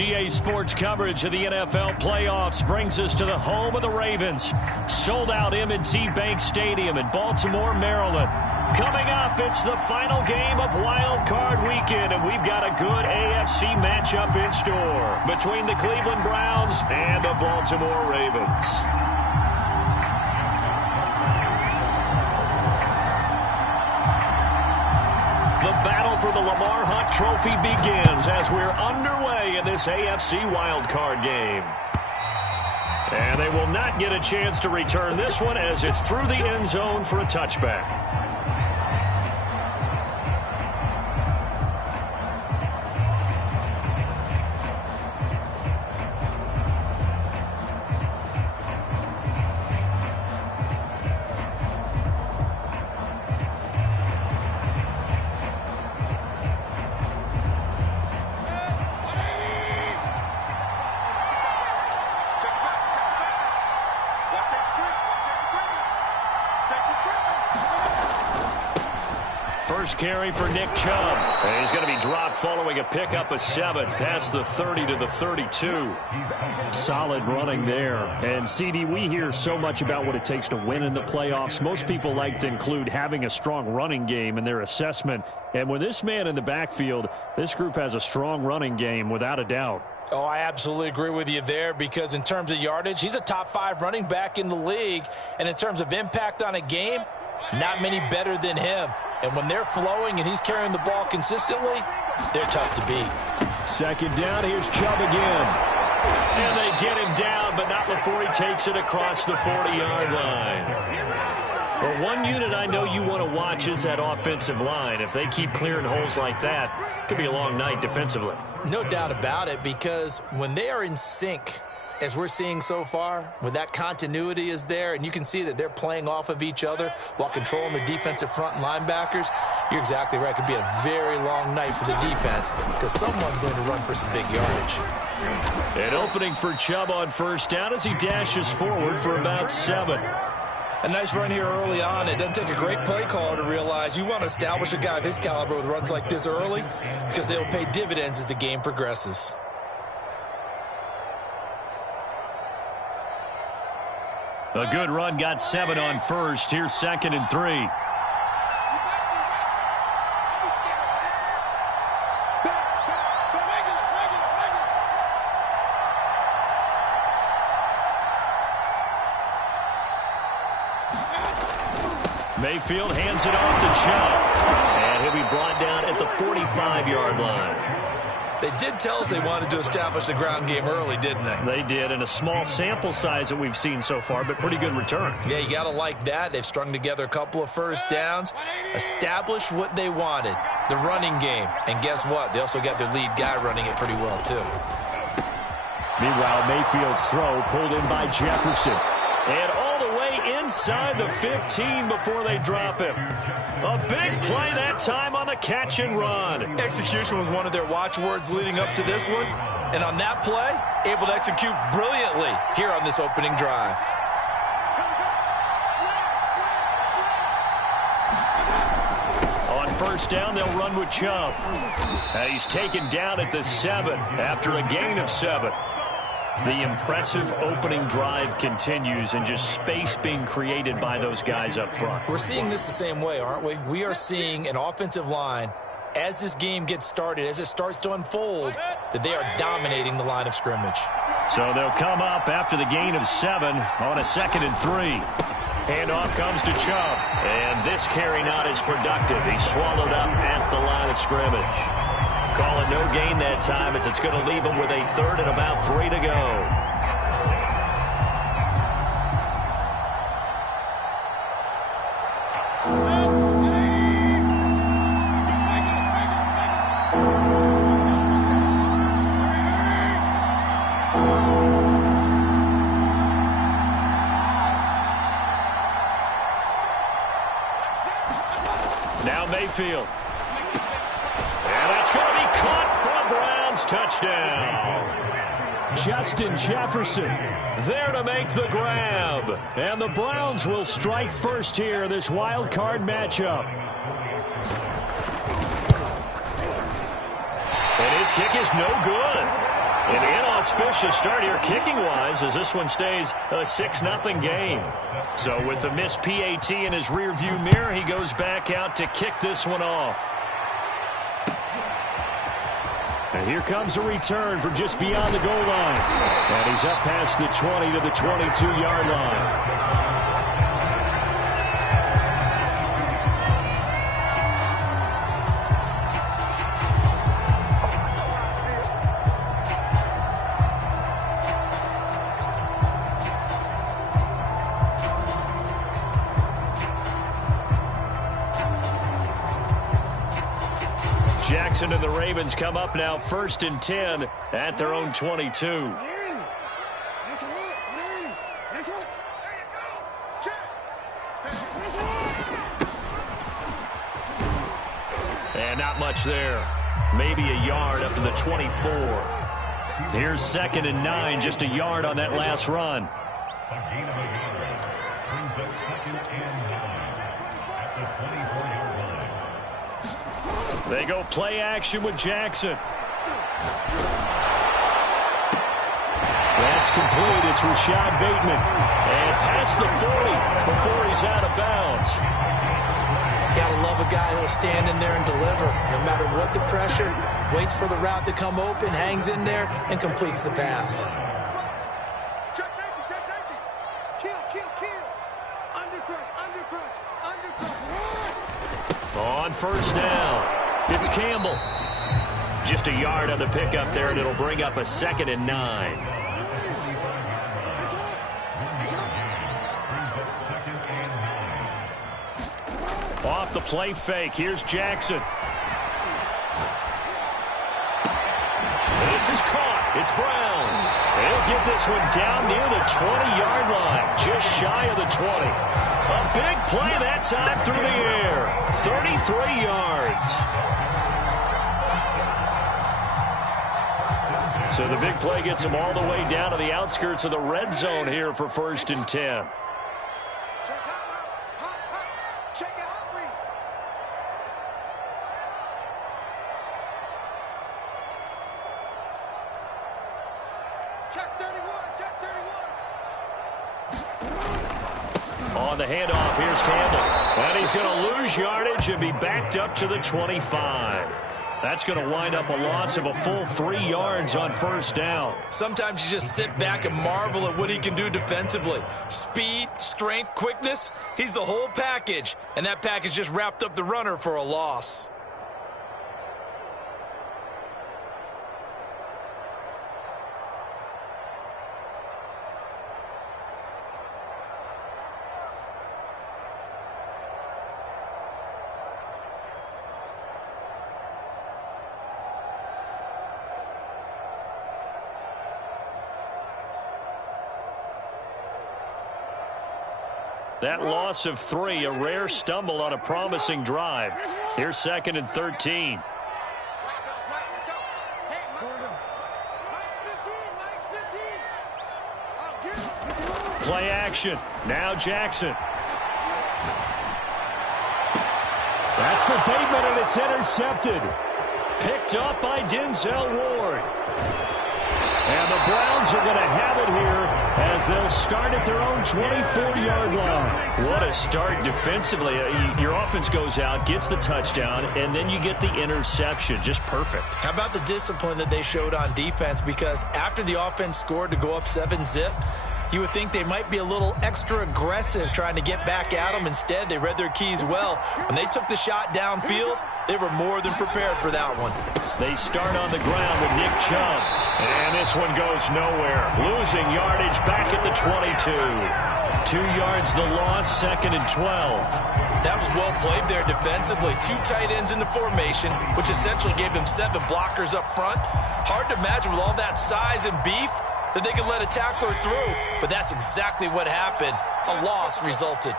USDA Sports coverage of the NFL playoffs brings us to the home of the Ravens. Sold out M&T Bank Stadium in Baltimore, Maryland. Coming up, it's the final game of Wild Card Weekend, and we've got a good AFC matchup in store between the Cleveland Browns and the Baltimore Ravens. The battle for the Lamar Hunt Trophy begins as we're underway in this AFC wildcard game. And they will not get a chance to return this one as it's through the end zone for a touchback. First carry for Nick Chubb. And he's going to be dropped following a pickup of 7 past the 30 to the 32. Solid running there. And, CD, we hear so much about what it takes to win in the playoffs. Most people like to include having a strong running game in their assessment. And with this man in the backfield, this group has a strong running game without a doubt. Oh, I absolutely agree with you there because in terms of yardage, he's a top 5 running back in the league. And in terms of impact on a game, not many better than him. And when they're flowing and he's carrying the ball consistently, they're tough to beat. Second down, here's Chubb again. And they get him down, but not before he takes it across the 40-yard line. Well, one unit I know you want to watch is that offensive line. If they keep clearing holes like that, it could be a long night defensively. No doubt about it, because when they are in sync, as we're seeing so far, when that continuity is there, and you can see that they're playing off of each other while controlling the defensive front linebackers, you're exactly right. It could be a very long night for the defense because someone's going to run for some big yardage. An opening for Chubb on first down as he dashes forward for about 7. A nice run here early on. It doesn't take a great play caller to realize you want to establish a guy of his caliber with runs like this early because they'll pay dividends as the game progresses. A good run got 7 on first. Here's 2nd and 3. Mayfield hands it off to Chubb. And he'll be brought down at the 45-yard line. They did tell us they wanted to establish the ground game early, didn't they? They did, and a small sample size that we've seen so far, but pretty good return. Yeah, you got to like that. They've strung together a couple of first downs, established what they wanted, the running game. And guess what? They also got their lead guy running it pretty well, too. Meanwhile, Mayfield's throw pulled in by Jefferson. And all the way inside the 15 before they drop him. A big play that time on the catch and run. Execution was one of their watchwords leading up to this one. And on that play, able to execute brilliantly here on this opening drive. On first down, they'll run with Chubb. He's taken down at the 7 after a gain of 7. The impressive opening drive continues and just space being created by those guys up front. We're seeing this the same way, aren't we? We are seeing an offensive line, as this game gets started, as it starts to unfold, that they are dominating the line of scrimmage. So they'll come up after the gain of 7 on a 2nd and 3. Handoff comes to Chubb. And this carry not as productive. He's swallowed up at the line of scrimmage. Call it no gain that time as it's going to leave him with a 3rd and about 3 to go. Now Mayfield. And that's going to be caught for a Browns touchdown. Justin Jefferson there to make the grab. And the Browns will strike first here in this wild card matchup. And his kick is no good. An inauspicious start here kicking-wise as this one stays a 6-0 game. So with the missed PAT in his rearview mirror, he goes back out to kick this one off. And here comes a return from just beyond the goal line. And he's up past the 20 to the 22-yard line. Jackson and the Ravens come up now 1st and 10 at their own 22. And not much there. Maybe a yard up to the 24. Here's 2nd and 9, just a yard on that last run. They go play action with Jackson. That's complete. It's Rashad Bateman. And past the 40 before he's out of bounds. Gotta love a guy who'll stand in there and deliver. No matter what the pressure, waits for the route to come open, hangs in there, and completes the pass. Check safety. Kill. Undercrush. On 1st down. It's Campbell. Just a yard on the pickup there, and it'll bring up a 2nd and 9. Off the play fake. Here's Jackson. This is caught. It's Brown. He'll get this one down near the 20-yard line, just shy of the 20. A big play that time through the air. 33 yards. So the big play gets him all the way down to the outskirts of the red zone here for 1st and 10. On the handoff, here's Campbell. And he's going to lose yardage and be backed up to the 25. That's going to wind up a loss of a full 3 yards on 1st down. Sometimes you just sit back and marvel at what he can do defensively. Speed, strength, quickness, he's the whole package. And that package just wrapped up the runner for a loss. That loss of 3, a rare stumble on a promising drive. Here's 2nd and 13. Play action. Now Jackson. That's for Bateman, and it's intercepted. Picked up by Denzel Ward. And the Browns are going to have it here as they'll start at their own 24-yard line. What a start defensively. Your offense goes out, gets the touchdown, and then you get the interception. Just perfect. How about the discipline that they showed on defense? Because after the offense scored to go up 7-zip, you would think they might be a little extra aggressive trying to get back at them. Instead, they read their keys well. When they took the shot downfield, they were more than prepared for that one. They start on the ground with Nick Chubb. And this one goes nowhere. Losing yardage back at the 22. 2 yards the loss, 2nd and 12. That was well played there defensively. 2 tight ends in the formation, which essentially gave them 7 blockers up front. Hard to imagine with all that size and beef that they could let a tackler through. But that's exactly what happened. A loss resulted.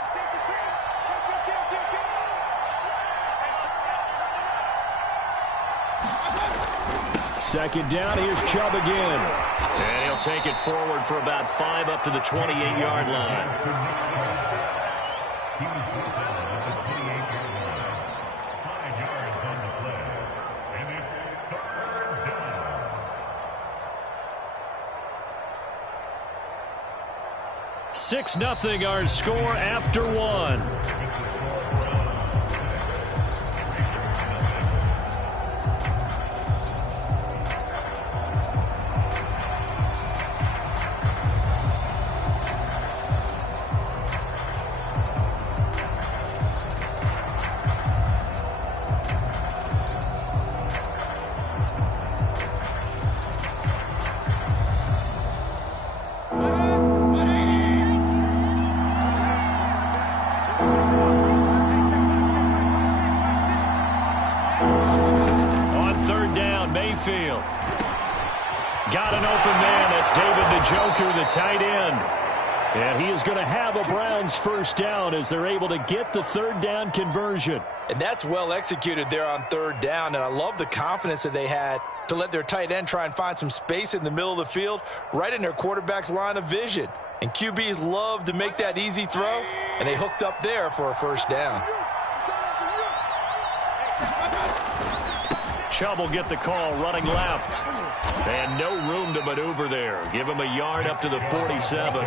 Second down, here's Chubb again. And he'll take it forward for about 5 up to the 28-yard line. 6-0 our score after one. Mayfield. Got an open man. That's David Njoku, the tight end. And he is going to have a Browns first down as they're able to get the third down conversion. And that's well executed there on third down. And I love the confidence that they had to let their tight end try and find some space in the middle of the field, right in their quarterback's line of vision. And QBs love to make that easy throw, and they hooked up there for a first down. Chubb will get the call running left. And no room to maneuver there. Give him a yard up to the 47.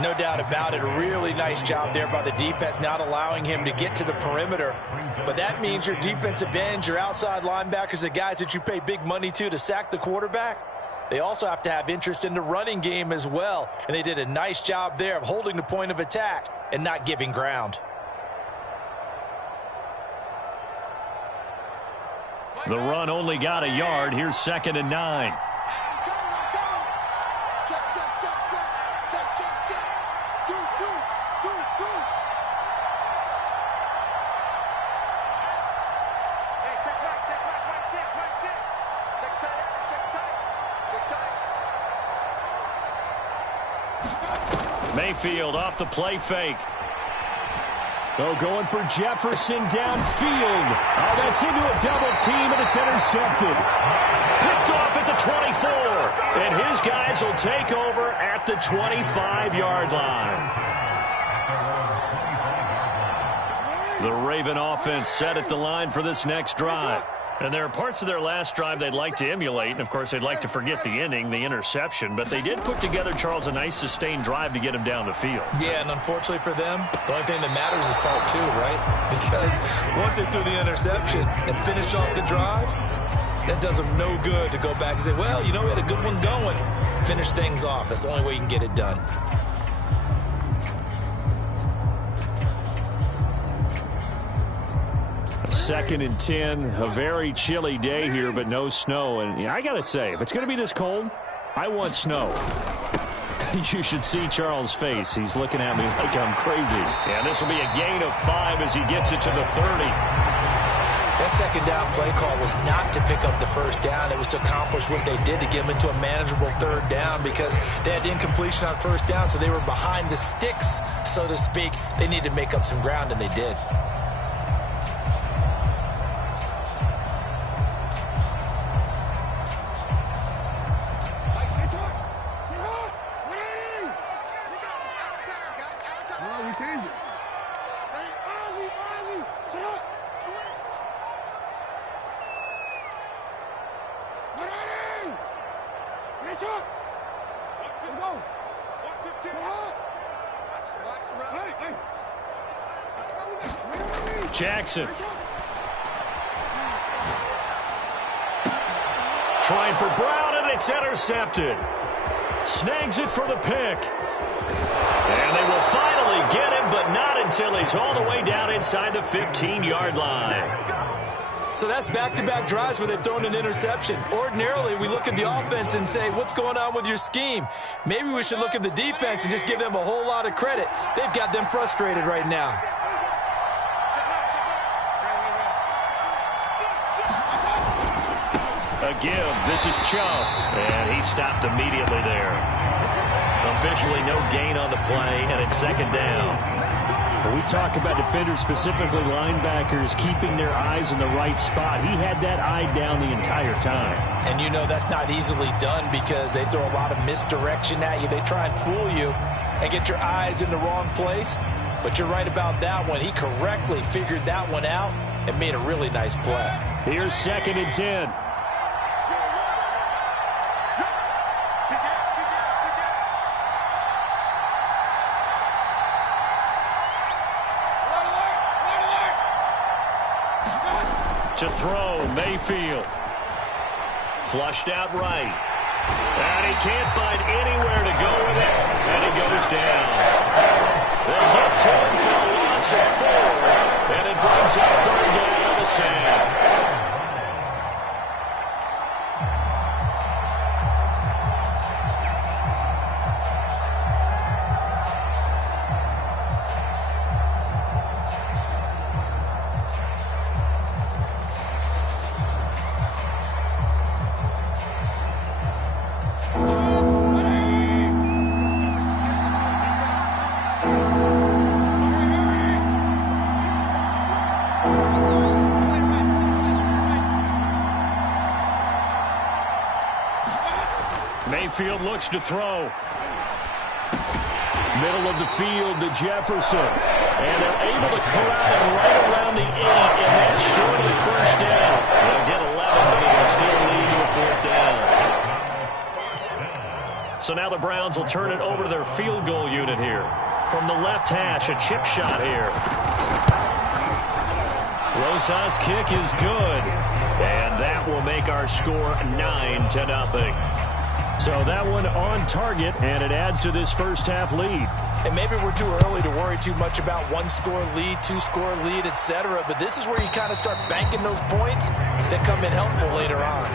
No doubt about it. A really nice job there by the defense, not allowing him to get to the perimeter. But that means your defensive ends, your outside linebackers, the guys that you pay big money to sack the quarterback, they also have to have interest in the running game as well. And they did a nice job there of holding the point of attack and not giving ground. The run only got a yard. Here's 2nd and 9. Mayfield off the play fake. Going for Jefferson downfield. Oh, that's into a double team, and it's intercepted. Picked off at the 24. And his guys will take over at the 25-yard line. The Raven offense set at the line for this next drive. And there are parts of their last drive they'd like to emulate. And, of course, they'd like to forget the inning, the interception. But they did put together, Charles, a nice sustained drive to get him down the field. Yeah, and unfortunately for them, the only thing that matters is part two, right? Because once they threw the interception and finished off the drive, that does them no good to go back and say, well, you know, we had a good one going. Finish things off. That's the only way you can get it done. Second and 10, a very chilly day here, but no snow. And I got to say, if it's going to be this cold, I want snow. You should see Charles' face. He's looking at me like I'm crazy. And this will be a gain of 5 as he gets it to the 30. That second down play call was not to pick up the first down. It was to accomplish what they did to get them into a manageable third down because they had incompletion on first down, so they were behind the sticks, so to speak. They needed to make up some ground, and they did. Jackson. Trying for Brown, and it's intercepted. Snags it for the pick. And they will finally get him, but not until he's all the way down inside the 15-yard line. So that's back-to-back drives where they've thrown an interception. Ordinarily, we look at the offense and say, what's going on with your scheme? Maybe we should look at the defense and just give them a whole lot of credit. They've got them frustrated right now. A give. This is Chubb. And he stopped immediately there. Officially no gain on the play, and it's second down. When we talk about defenders, specifically linebackers, keeping their eyes in the right spot, he had that eye down the entire time. And you know that's not easily done because they throw a lot of misdirection at you. They try and fool you and get your eyes in the wrong place. But you're right about that one. He correctly figured that one out and made a really nice play. Here's 2nd and 10. To throw, Mayfield. Flushed out right. And he can't find anywhere to go with it. And he goes down. They get to him for a loss of 4. And it brings up 3rd down on the sand. Mayfield looks to throw. Middle of the field to Jefferson. And they're able to corral him right around the 8, and that's short of the 1st down. They'll get 11, but it'll still lead to a 4th down. So now the Browns will turn it over to their field goal unit here. From the left hash, a chip shot here. Rosas' kick is good. And that will make our score 9-0. So that one on target, and it adds to this first half lead. And maybe we're too early to worry too much about 1-score lead, 2-score lead, etc. But this is where you kind of start banking those points that come in helpful later on.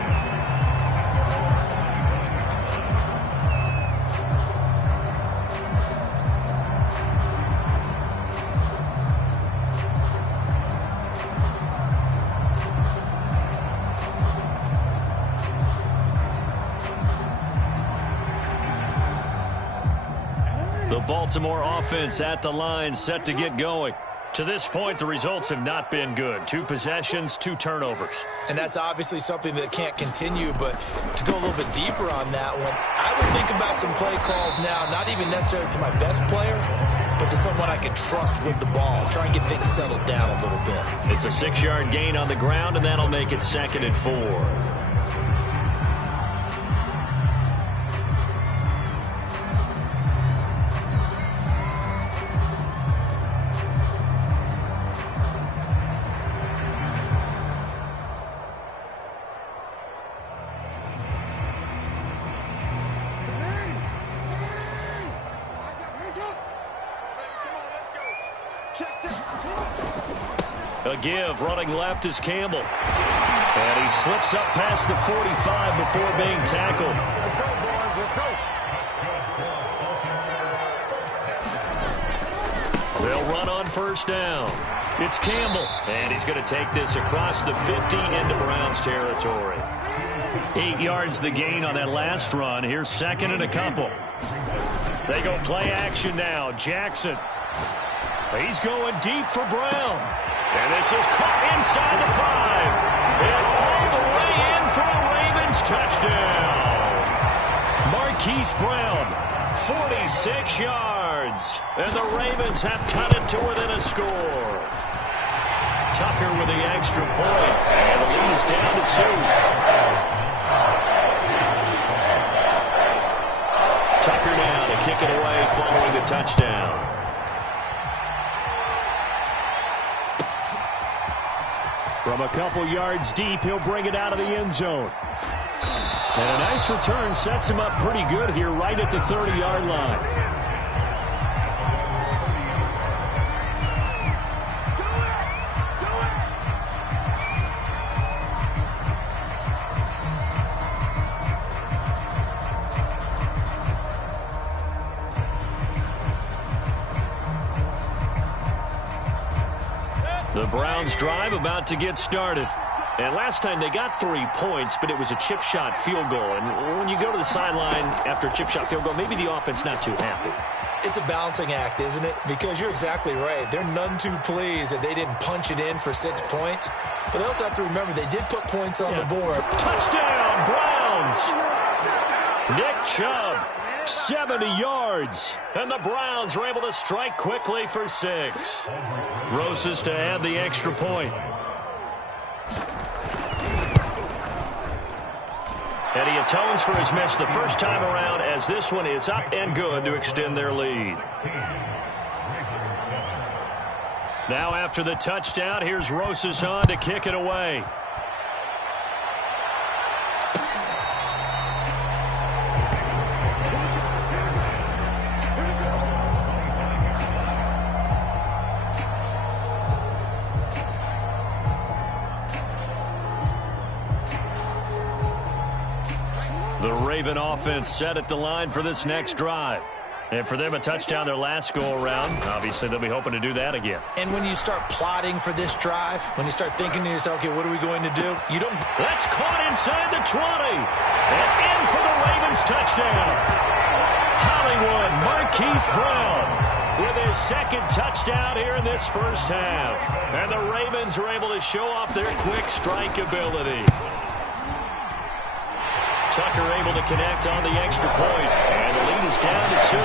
Baltimore offense at the line, set to get going. To this point, the results have not been good. 2 possessions, 2 turnovers. And that's obviously something that can't continue, but to go a little bit deeper on that one, I would think about some play calls now, not even necessarily to my best player, but to someone I can trust with the ball. Try and get things settled down a little bit. It's a 6-yard gain on the ground, and that'll make it 2nd and 4. A give, running left is Campbell. And he slips up past the 45 before being tackled. They'll run on 1st down. It's Campbell. And he's going to take this across the 50 into Browns territory. 8 yards the gain on that last run. Here's 2nd and a couple. They go play action now. Jackson. He's going deep for Brown. And this is caught inside the 5. And all the way in for a Ravens touchdown. Marquise Brown, 46 yards. And the Ravens have cut it to within a score. Tucker with the extra point. And the lead is down to 2. Tucker now to kick it away following the touchdown. From a couple yards deep, he'll bring it out of the end zone. And a nice return sets him up pretty good here right at the 30-yard line. The Browns drive about to get started. And last time they got 3 points, but it was a chip shot field goal. And when you go to the sideline after a chip shot field goal, maybe the offense not too happy. It's a balancing act, isn't it? Because you're exactly right. They're none too pleased that they didn't punch it in for 6 points. But they also have to remember they did put points on the board. Touchdown, Browns! Nick Chubb, 70 yards. And the Browns are able to strike quickly for 6. Rosas to add the extra point. And he atones for his miss the first time around as this one is up and good to extend their lead. Now after the touchdown, here's Rosas on to kick it away. The Raven offense set at the line for this next drive. And for them, a touchdown their last go-around. Obviously, they'll be hoping to do that again. And when you start plotting for this drive, when you start thinking to yourself, okay, what are we going to do? You don't... That's caught inside the 20. And in for the Ravens touchdown. Hollywood Marquise Brown with his second touchdown here in this first half. And the Ravens are able to show off their quick strike ability. Tucker able to connect on the extra point, and the lead is down to 2.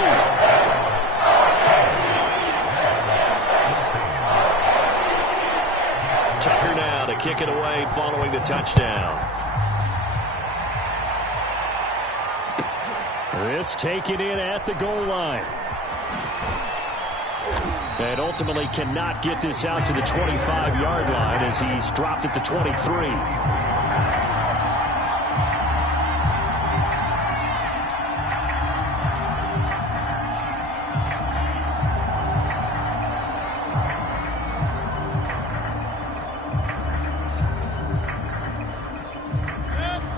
Tucker now to kick it away following the touchdown. This taken in at the goal line. And ultimately cannot get this out to the 25-yard line as he's dropped at the 23.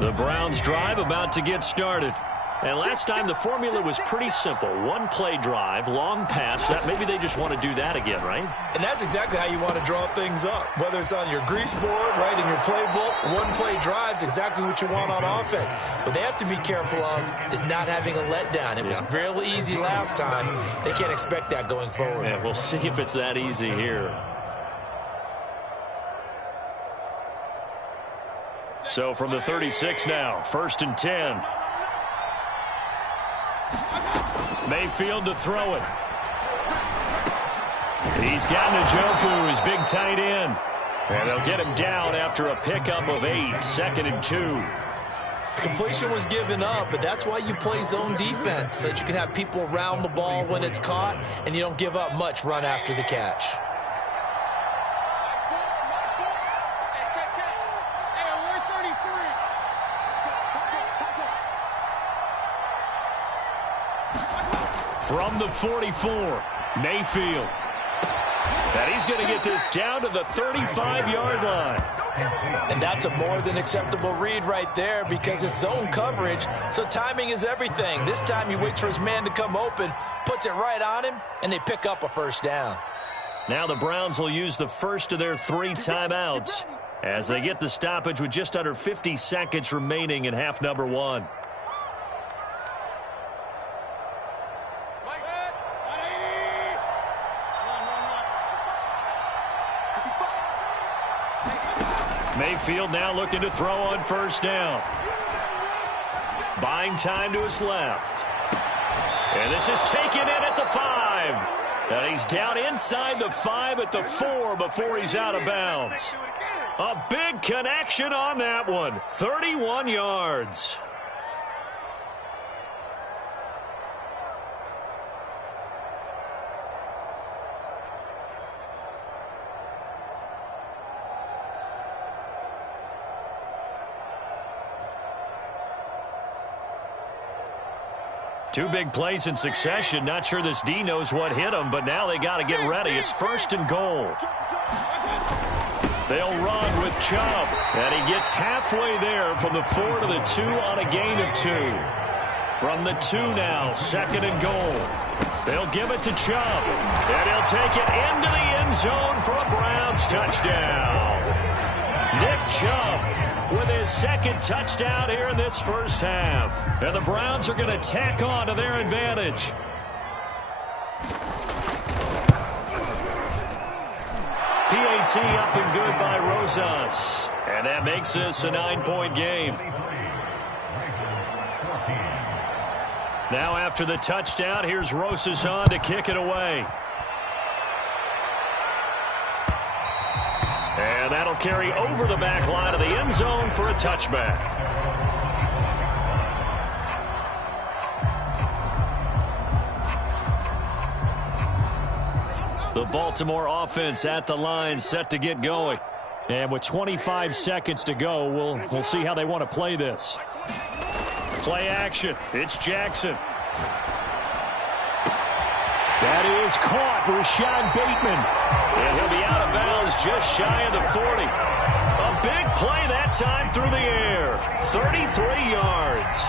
The Browns drive about to get started. And last time the formula was pretty simple. One play drive, long pass. That maybe they just want to do that again, right? And that's exactly how you want to draw things up. Whether it's on your grease board, right, in your playbook, one play drive's exactly what you want on offense. What they have to be careful of is not having a letdown. It was real easy last time. They can't expect that going forward. Yeah, we'll see if it's that easy here. So from the 36 now, 1st and 10. Mayfield to throw it. He's got Njoku, his big tight end. And they'll get him down after a pickup of 8, 2nd and 2. Completion was given up, but that's why you play zone defense, so that you can have people around the ball when it's caught, and you don't give up much run after the catch. From the 44, Mayfield. And he's going to get this down to the 35-yard line. And that's a more than acceptable read right there because it's zone coverage, so timing is everything. This time he waits for his man to come open, puts it right on him, and they pick up a first down. Now the Browns will use the first of their 3 timeouts as they get the stoppage with just under 50 seconds remaining in half number 1. Mayfield now looking to throw on first down. Buying time to his left. And this is taken in at the 5. And he's down inside the 5 at the 4 before he's out of bounds. A big connection on that one. 31 yards. Two big plays in succession. Not sure this D knows what hit him, but now they got to get ready. It's 1st and goal. They'll run with Chubb, and he gets halfway there from the 4 to the 2 on a gain of 2. From the 2 now, 2nd and goal. They'll give it to Chubb, and he'll take it into the end zone for a Browns touchdown. Nick Chubb with his 2nd touchdown here in this first half. And the Browns are going to tack on to their advantage. PAT up and good by Rosas. And that makes this a 9-point game. Now after the touchdown, here's Rosas on to kick it away. And that'll carry over the back line of the end zone for a touchback. The Baltimore offense at the line, set to get going. And with 25 seconds to go, we'll see how they want to play this. Play action. It's Jackson. That is caught. Rashad Bateman. And he'll be out of bounds just shy of the 40. A big play that time through the air. 33 yards.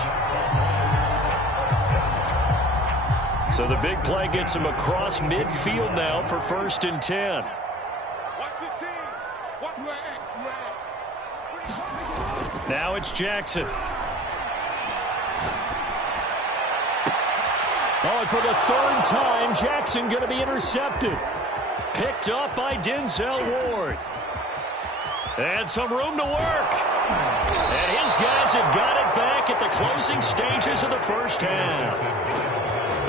So the big play gets him across midfield now for 1st and 10. Now it's Jackson. Oh, and for the 3rd time, Jackson going to be intercepted. Picked up by Denzel Ward. And some room to work. And his guys have got it back at the closing stages of the first half.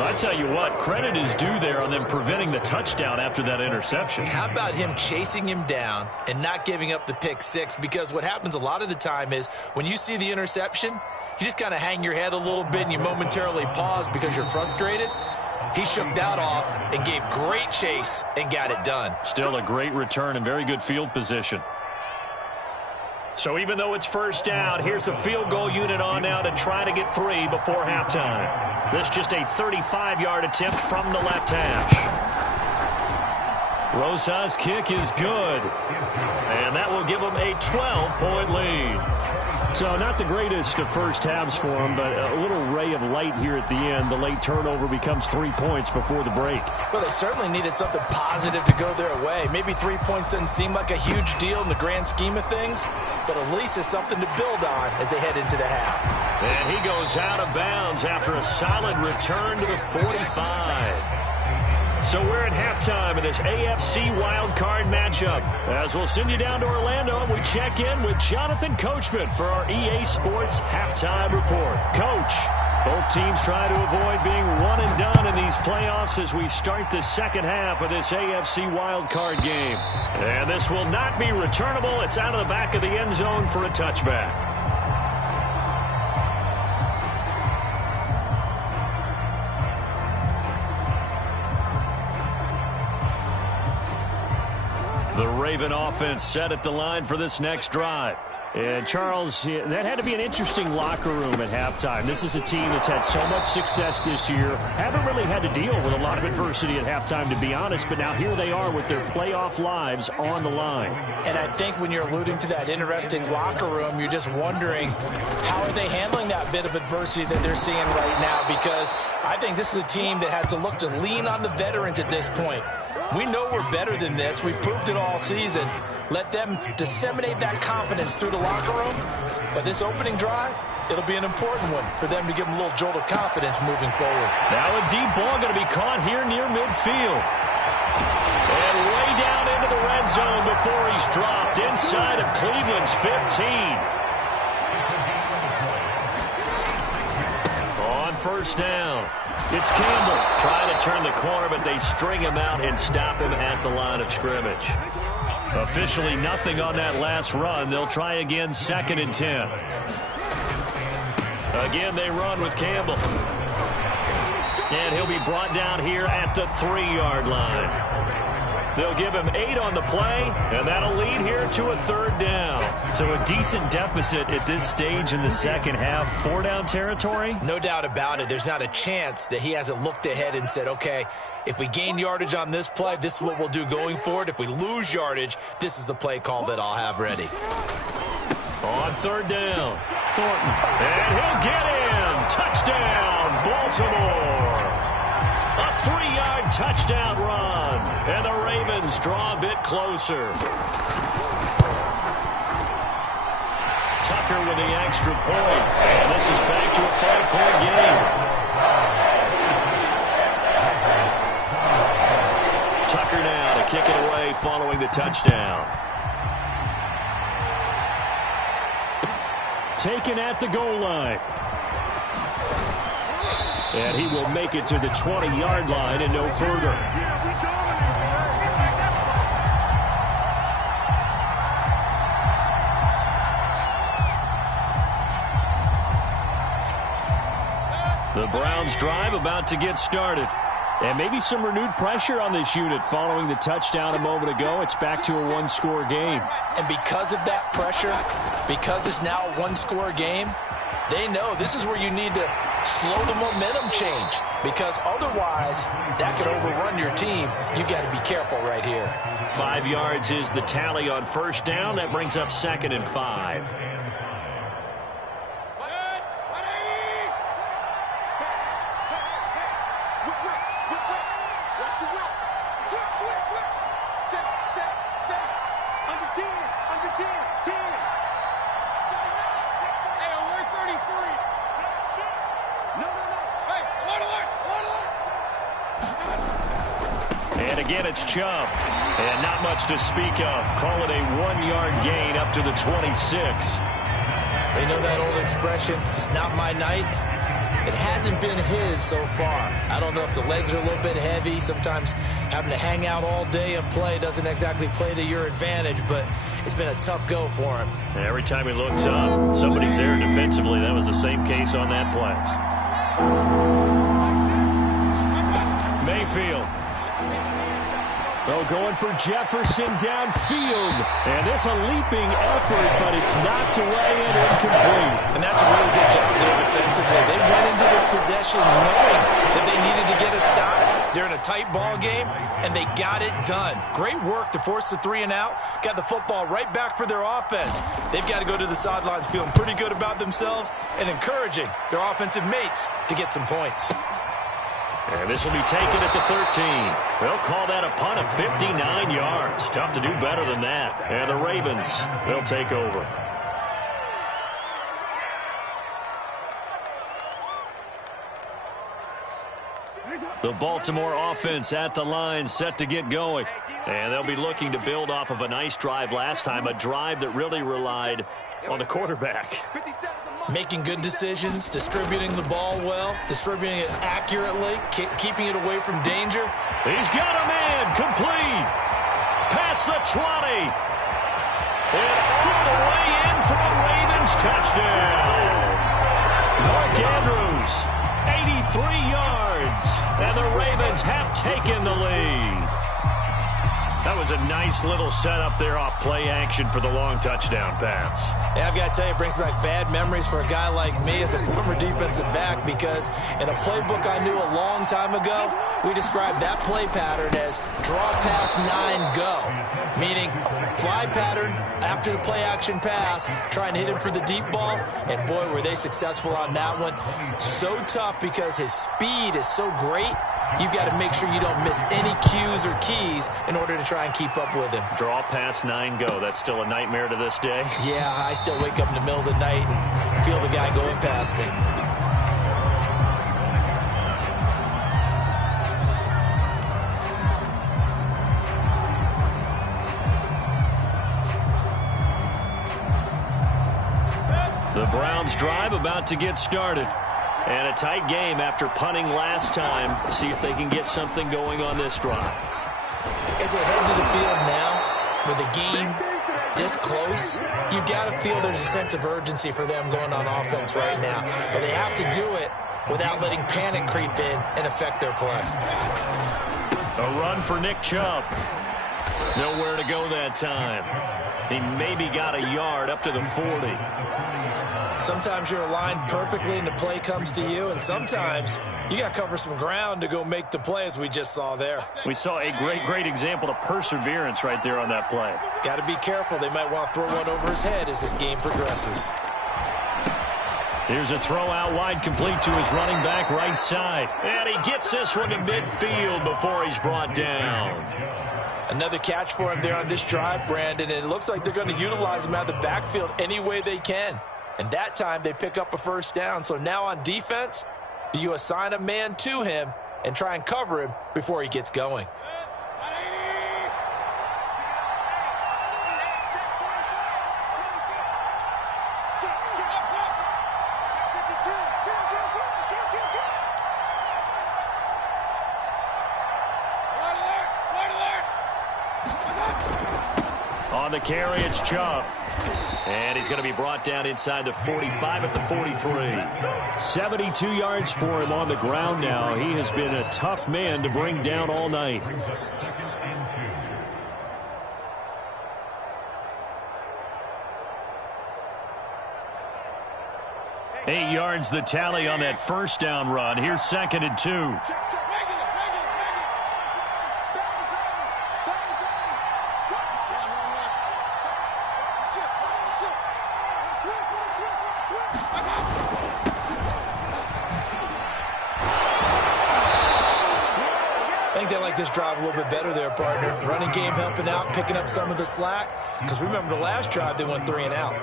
I tell you what, credit is due there on them preventing the touchdown after that interception. How about him chasing him down and not giving up the pick six? Because what happens a lot of the time is when you see the interception, you just kind of hang your head a little bit and you momentarily pause because you're frustrated. He shook that off and gave great chase and got it done. Still a great return and very good field position. So even though it's first down, here's the field goal unit on now to try to get 3 before halftime. This just a 35-yard attempt from the left hash. Rosa's kick is good. And that will give them a 12-point lead. So not the greatest of first halves for him, but a little ray of light here at the end. The late turnover becomes 3 points before the break. Well, they certainly needed something positive to go their way. Maybe 3 points doesn't seem like a huge deal in the grand scheme of things, but at least it's something to build on as they head into the half. And he goes out of bounds after a solid return to the 45. So we're at halftime of this AFC wildcard matchup. As we'll send you down to Orlando, and we check in with Jonathan Coachman for our EA Sports Halftime Report. Coach, both teams try to avoid being one and done in these playoffs as we start the second half of this AFC wildcard game. And this will not be returnable. It's out of the back of the end zone for a touchback. The Raven offense set at the line for this next drive. And, Charles, that had to be an interesting locker room at halftime. This is a team that's had so much success this year. Haven't really had to deal with a lot of adversity at halftime, to be honest. But now here they are with their playoff lives on the line. And I think when you're alluding to that interesting locker room, you're just wondering how are they handling that bit of adversity that they're seeing right now? Because I think this is a team that has to look to lean on the veterans at this point. We know we're better than this. We've proved it all season. Let them disseminate that confidence through the locker room. But this opening drive, it'll be an important one for them to give them a little jolt of confidence moving forward. Now a deep ball going to be caught here near midfield. And way down into the red zone before he's dropped inside of Cleveland's 15. On first down, it's Campbell trying to turn the corner, but they string him out and stop him at the line of scrimmage. Officially nothing on that last run. They'll try again, 2nd and 10. Again, they run with Campbell. And he'll be brought down here at the 3-yard line. They'll give him 8 on the play, and that'll lead here to a 3rd down. So a decent deficit at this stage in the second half. 4-down territory? No doubt about it. There's not a chance that he hasn't looked ahead and said, okay, if we gain yardage on this play, this is what we'll do going forward. If we lose yardage, this is the play call that I'll have ready. On 3rd down, Thornton. And he'll get in. Touchdown, Baltimore. A 3-yard touchdown run. And the Ravens draw a bit closer. Tucker with the extra point. And this is back to a 5-point game. Tucker now to kick it away following the touchdown. Taken at the goal line. And he will make it to the 20-yard line and no further. The Browns drive about to get started. And maybe some renewed pressure on this unit following the touchdown a moment ago. It's back to a one-score game. And because of that pressure, because it's now a one-score game, they know this is where you need to slow the momentum change, because otherwise that could overrun your team. You've got to be careful right here. 5 yards is the tally on first down. That brings up 2nd and 5. And again, it's Chubb. And not much to speak of. Call it a 1-yard gain up to the 26. They know that old expression, it's not my night. It hasn't been his so far. I don't know if the legs are a little bit heavy. Sometimes having to hang out all day and play doesn't exactly play to your advantage, but it's been a tough go for him. And every time he looks up, somebody's there defensively. That was the same case on that play. Mayfield. Oh, going for Jefferson downfield. And it's a leaping effort, but it's knocked away and incomplete. And that's a really good job there defensively. They went into this possession knowing that they needed to get a stop. They're in a tight ball game, and they got it done. Great work to force the 3 and out. Got the football right back for their offense. They've got to go to the sidelines feeling pretty good about themselves and encouraging their offensive mates to get some points. And this will be taken at the 13. They'll call that a punt of 59 yards. Tough to do better than that. And the Ravens, they'll take over. The Baltimore offense at the line, set to get going. And they'll be looking to build off of a nice drive last time, a drive that really relied on the quarterback. Making good decisions, distributing the ball well, distributing it accurately, keeping it away from danger. He's got a man, complete. Past the 20. And all the way in for a Ravens touchdown. Mark Andrews, 83 yards. And the Ravens have taken the lead. That was a nice little setup there off play action for the long touchdown pass. Yeah, I've got to tell you, it brings back bad memories for a guy like me as a former defensive back, because in a playbook I knew a long time ago, we described that play pattern as draw pass 9 go, meaning fly pattern after the play action pass, trying to hit him for the deep ball, and boy, were they successful on that one. So tough because his speed is so great. You've got to make sure you don't miss any cues or keys in order to try and keep up with him. Draw past 9 go. That's still a nightmare to this day. Yeah, I still wake up in the middle of the night and feel the guy going past me. The Browns drive about to get started. And a tight game after punting last time. See if they can get something going on this drive. As they head to the field now, with the game this close, you've got to feel there's a sense of urgency for them going on offense right now. But they have to do it without letting panic creep in and affect their play. A run for Nick Chubb. Nowhere to go that time. He maybe got a yard up to the 40. Sometimes you're aligned perfectly and the play comes to you, and sometimes you got to cover some ground to go make the play, as we just saw there. We saw a great example of perseverance right there on that play. Got to be careful. They might want to throw one over his head as this game progresses. Here's a throw out wide, complete to his running back right side. And he gets this one to midfield before he's brought down. Another catch for him there on this drive, Brandon, and it looks like they're going to utilize him out of the backfield any way they can. And that time they pick up a first down. So now on defense, do you assign a man to him and try and cover him before he gets going? On the carry, it's Chubb. And he's going to be brought down inside the 45 at the 43. 72 yards for him on the ground now. He has been a tough man to bring down all night. Eight yards the tally on that first down run. Here's 2nd and 2. I think they like this drive a little bit better there, partner. Running game helping out, picking up some of the slack. Because remember, the last drive, they went 3 and out.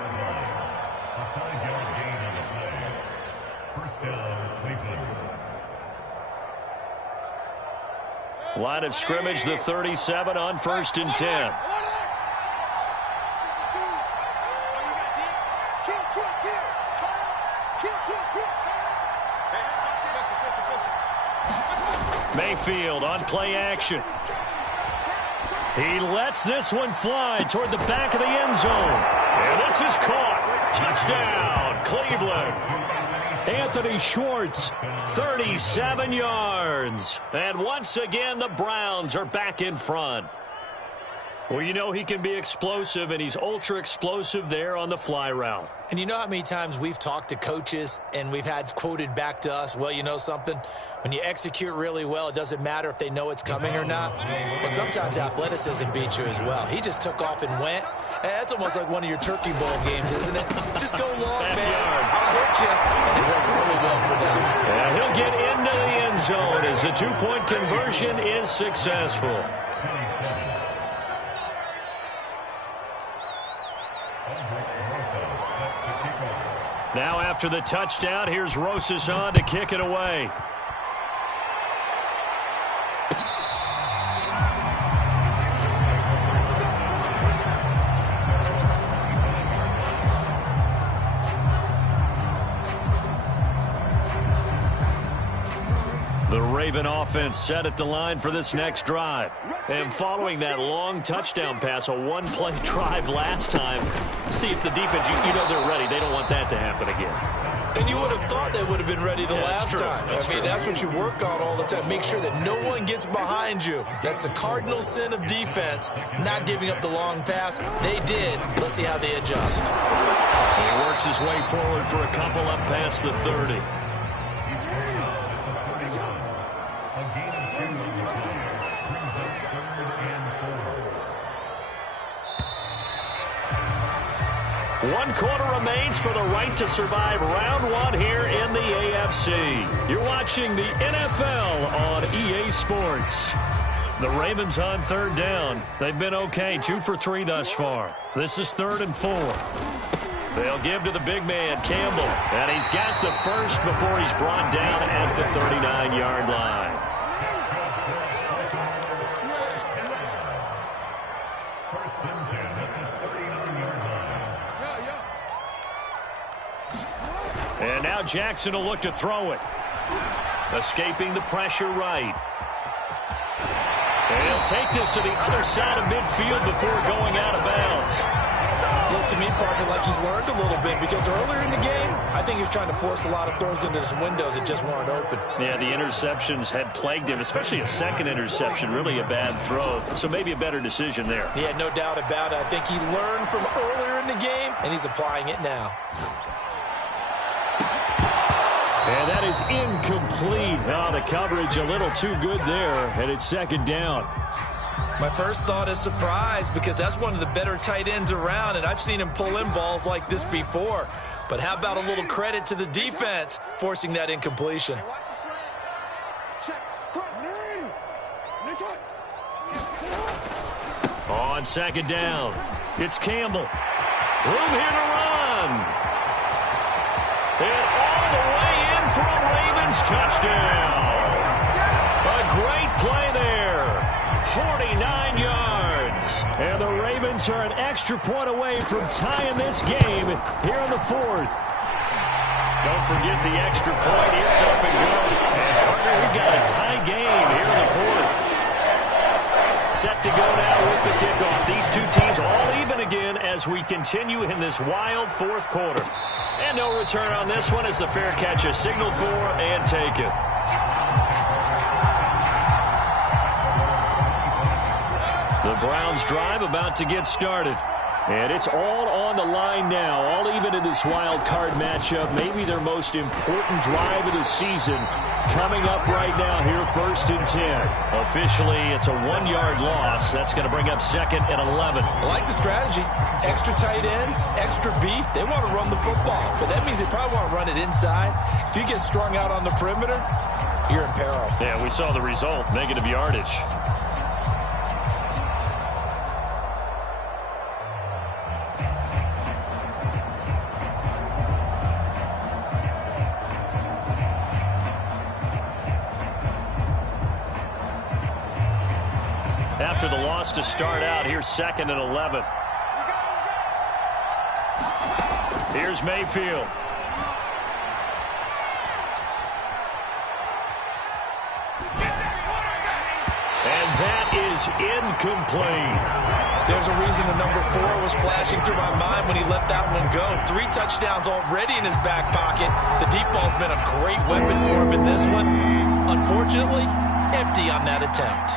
Line of scrimmage, the 37 on 1st and 10. Mayfield on play action. He lets this one fly toward the back of the end zone. And this is caught. Touchdown, Cleveland. Anthony Schwartz, 37 yards. And once again, the Browns are back in front. Well, you know he can be explosive, and he's ultra-explosive there on the fly route. And you know how many times we've talked to coaches and we've had quoted back to us, well, you know something? When you execute really well, it doesn't matter if they know it's coming or not. But sometimes athleticism beats you as well. He just took off and went. That's almost like one of your Turkey Bowl games, isn't it? Just go long, man. I'll hit you. And it worked really well for them. And he'll get into the end zone as the two-point conversion is successful. Now after the touchdown, here's Rosas on to kick it away. The Raven offense set at the line for this next drive. And following that long touchdown pass, a one-play drive last time, see if the defense, you know they're ready. They don't want that to happen again. And you would have thought they would have been ready the last time. That's what you work on all the time. Make sure that no one gets behind you. That's the cardinal sin of defense, not giving up the long pass. They did. Let's see how they adjust. He works his way forward for a couple up past the 30. One quarter remains for the right to survive round one here in the AFC. You're watching the NFL on EA Sports. The Ravens on 3rd down. They've been okay, 2 for 3 thus far. This is 3rd and 4. They'll give to the big man, Campbell. And he's got the first before he's brought down at the 39-yard line. And now Jackson will look to throw it. Escaping the pressure right. And he'll take this to the other side of midfield before going out of bounds. Looks to me, partner, like he's learned a little bit because earlier in the game, I think he was trying to force a lot of throws into some windows that just weren't open. Yeah, the interceptions had plagued him, especially a second interception, really a bad throw. So maybe a better decision there. Yeah, no doubt about it. I think he learned from earlier in the game, and he's applying it now. And that is incomplete. Oh, the coverage a little too good there, and it's 2nd down. My first thought is surprise because that's one of the better tight ends around, and I've seen him pull in balls like this before. But how about a little credit to the defense forcing that incompletion? On 2nd down, it's Campbell. Room here to run. And all the way in for a Ravens touchdown. A great play there. 49 yards. And the Ravens are an extra point away from tying this game here in the 4th. Don't forget the extra point. It's up and good. And, partner, we've got a tie game here in the 4th. Set to go now with the kickoff. These two teams all even begin as we continue in this wild fourth quarter. And no return on this one as the fair catch is signaled for and taken. The Browns drive about to get started. And it's all on the line now, all even in this wild card matchup. Maybe their most important drive of the season coming up right now here, 1st and 10. Officially, it's a 1-yard loss. That's going to bring up 2nd and 11. I like the strategy. Extra tight ends, extra beef. They want to run the football, but that means they probably want to run it inside. If you get strung out on the perimeter, you're in peril. Yeah, we saw the result, negative yardage. After the loss to start out, here's 2nd and 11. Here's Mayfield. And that is incomplete. There's a reason the number 4 was flashing through my mind when he let that one go. 3 touchdowns already in his back pocket. The deep ball's been a great weapon for him in this one. Unfortunately, empty on that attempt.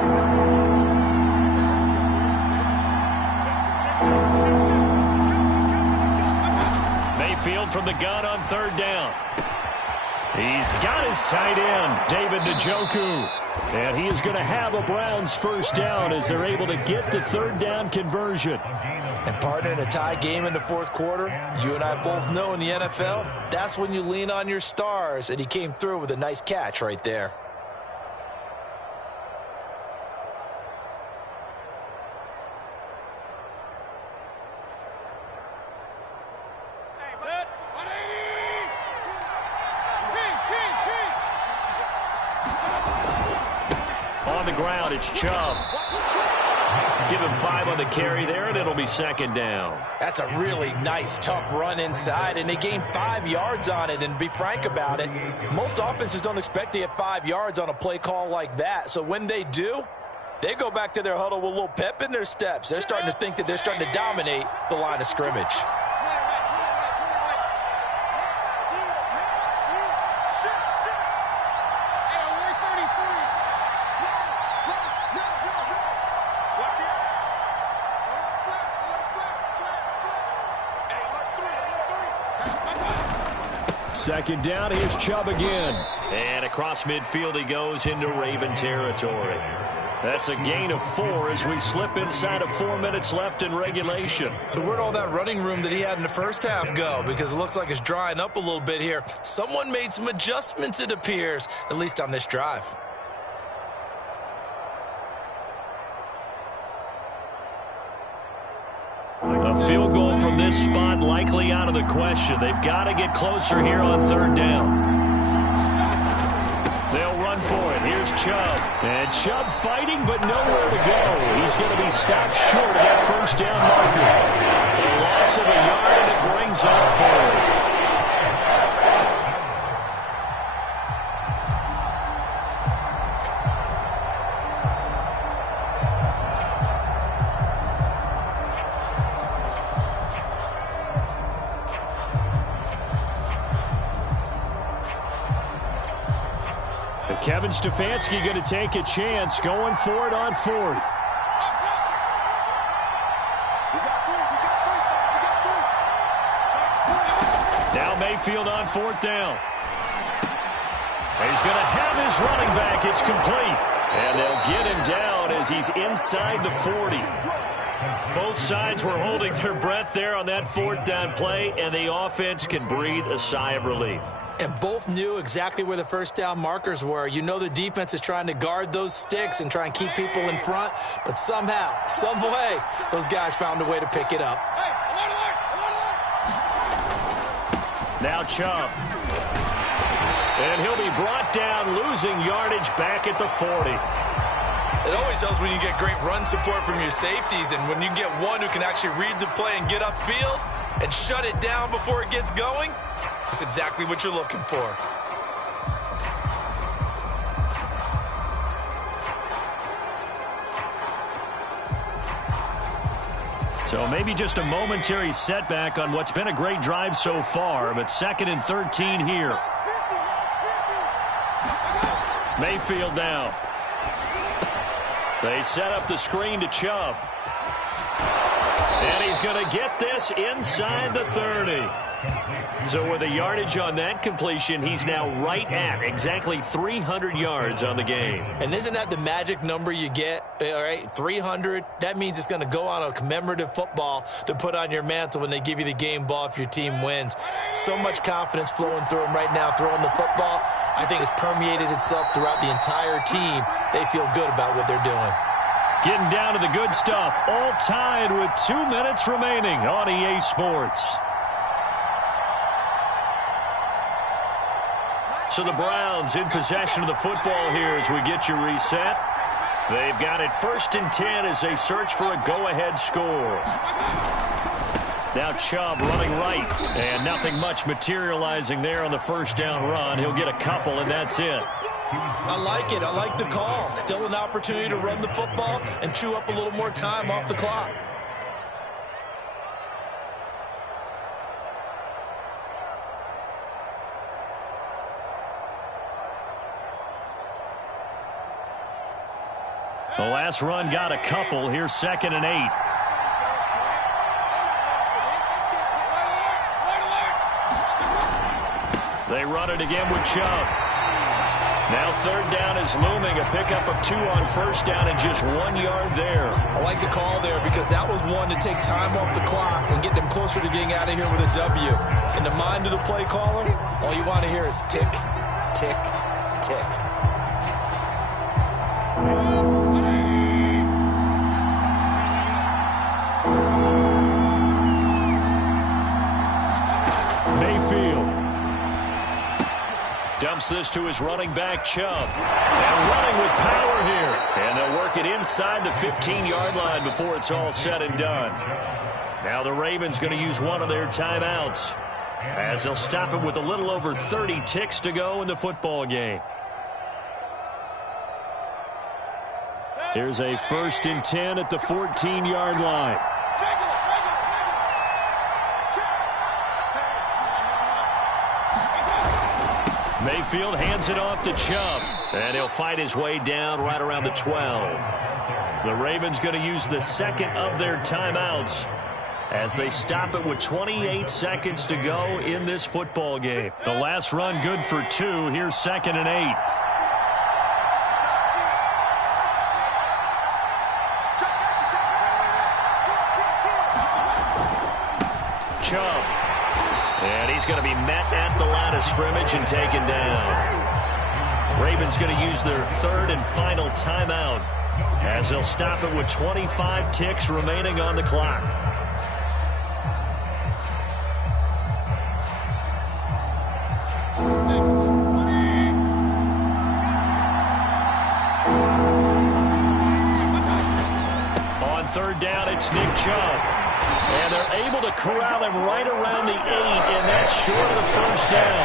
Mayfield from the gun on 3rd down. He's got his tight end, David Njoku. And he is going to have a Browns 1st down as they're able to get the 3rd down conversion. And partner, in a tie game in the 4th quarter, you and I both know in the NFL, that's when you lean on your stars. And he came through with a nice catch right there. On the ground, it's Chubb. Give him 5 on the carry there, and it'll be 2nd down. That's a really nice, tough run inside, and they gained 5 yards on it. And to be frank about it, most offenses don't expect to get 5 yards on a play call like that. So when they do, they go back to their huddle with a little pep in their steps. They're starting to think that they're starting to dominate the line of scrimmage. Second down, here's Chubb again. And across midfield he goes into Raven territory. That's a gain of 4 as we slip inside of 4 minutes left in regulation. So where'd all that running room that he had in the first half go? Because it looks like it's drying up a little bit here. Someone made some adjustments, it appears, at least on this drive. A field goal from this spot likely out of the question. They've got to get closer here on 3rd down. They'll run for it. Here's Chubb. And Chubb fighting, but nowhere to go. He's going to be stopped short of that 1st down marker. A loss of a yard, and it brings up 4. Kevin Stefanski going to take a chance, going for it on 4th. Now Mayfield on 4th down. He's going to have his running back. It's complete. And they'll get him down as he's inside the 40. Both sides were holding their breath there on that 4th down play, and the offense can breathe a sigh of relief. And both knew exactly where the 1st down markers were. You know the defense is trying to guard those sticks and try and keep people in front, but somehow, some way, those guys found a way to pick it up. Now Chubb. And he'll be brought down, losing yardage back at the 40. It always helps when you get great run support from your safeties, and when you get one who can actually read the play and get upfield and shut it down before it gets going, that's exactly what you're looking for. So maybe just a momentary setback on what's been a great drive so far, but 2nd and 13 here. Mayfield now. They set up the screen to Chubb. And he's going to get this inside the 30. So with a yardage on that completion, he's now right at exactly 300 yards on the game. And isn't that the magic number you get? All right, 300. That means it's going to go on a commemorative football to put on your mantle when they give you the game ball if your team wins. So much confidence flowing through him right now, throwing the football. I think it's permeated itself throughout the entire team. They feel good about what they're doing. Getting down to the good stuff, all tied with 2 minutes remaining on EA Sports. So the Browns in possession of the football here as we get you reset. They've got it 1st and 10 as they search for a go-ahead score. Now Chubb running right, and nothing much materializing there on the 1st down run. He'll get a couple, and that's it. I like it. I like the call. Still an opportunity to run the football and chew up a little more time off the clock. The last run got a couple. Here's 2nd and 8. They run it again with Chubb. Now 3rd down is looming. A pickup of 2 on 1st down and just 1 yard there. I like the call there because that was one to take time off the clock and get them closer to getting out of here with a W. In the mind of the play caller, all you want to hear is tick, tick, tick. Dumps this to his running back, Chubb. And running with power here. And they'll work it inside the 15-yard line before it's all said and done. Now the Ravens going to use one of their timeouts as they'll stop it with a little over 30 ticks to go in the football game. Here's a 1st and 10 at the 14-yard line. Mayfield hands it off to Chubb, and he'll fight his way down right around the 12. The Ravens going to use the 2nd of their timeouts as they stop it with 28 seconds to go in this football game. The last run good for 2. Here's 2nd and 8. Chubb. And he's going to be met at the line of scrimmage and taken down. Ravens going to use their 3rd and final timeout as they'll stop it with 25 ticks remaining on the clock. On 3rd down, it's Nick Chubb. And they're able to corral him right around the 8, and that's short of the 1st down.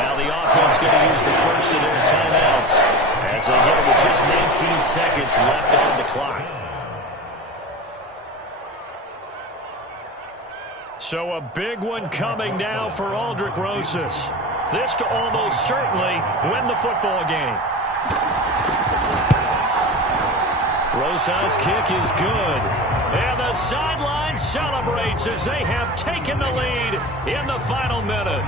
Now the offense going to use the 1st of their timeouts as they hit it with just 19 seconds left on the clock. So a big one coming now for Aldrick Rosas. This to almost certainly win the football game. Rosas' kick is good. And the sideline celebrates as they have taken the lead in the final minute.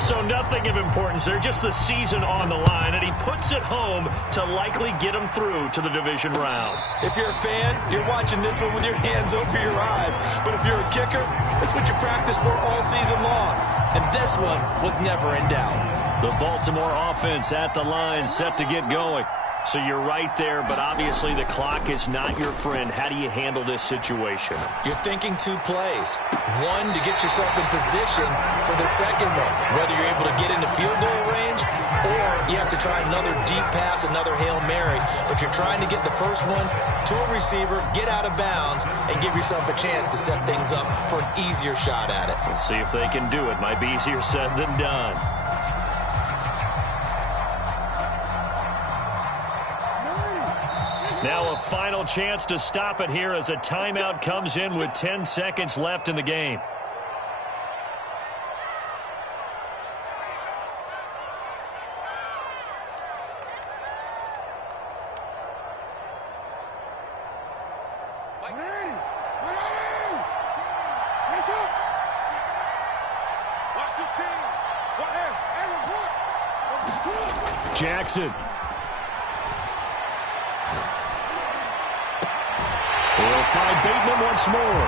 So nothing of importance there, just the season on the line, and he puts it home to likely get him through to the division round. If you're a fan, you're watching this one with your hands over your eyes. But if you're a kicker, that's what you practice for all season long. And this one was never in doubt. The Baltimore offense at the line set to get going. So you're right there, but obviously the clock is not your friend. How do you handle this situation? You're thinking 2 plays. One, to get yourself in position for the second one, whether you're able to get into field goal range or you have to try another deep pass, another Hail Mary. But you're trying to get the first one to a receiver, get out of bounds, and give yourself a chance to set things up for an easier shot at it. We'll see if they can do it. Might be easier said than done. Now a final chance to stop it here as a timeout comes in with 10 seconds left in the game. Jackson. He'll find Bateman once more.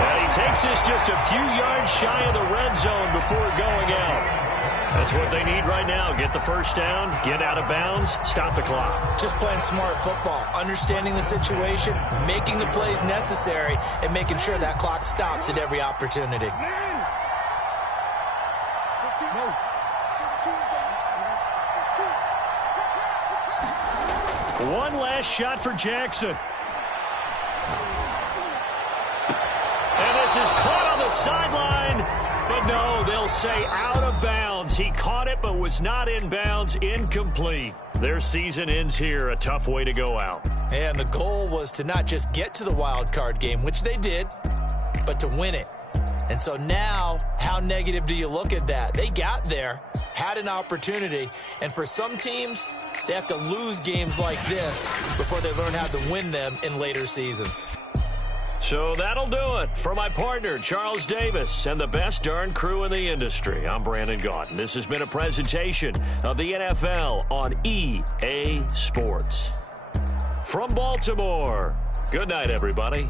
And he takes this just a few yards shy of the red zone before going out. That's what they need right now. Get the first down, get out of bounds, stop the clock. Just playing smart football, understanding the situation, making the plays necessary, and making sure that clock stops at every opportunity. One last shot for Jackson. And this is caught on the sideline. But no, they'll say out of bounds. He caught it but was not in bounds. Incomplete. Their season ends here. A tough way to go out. And the goal was to not just get to the wild card game, which they did, but to win it. And so now, how negative do you look at that? They got there, had an opportunity, and for some teams, they have to lose games like this before they learn how to win them in later seasons. So that'll do it. For my partner, Charles Davis, and the best darn crew in the industry, I'm Brandon Gaudin. This has been a presentation of the NFL on EA Sports. From Baltimore, good night, everybody.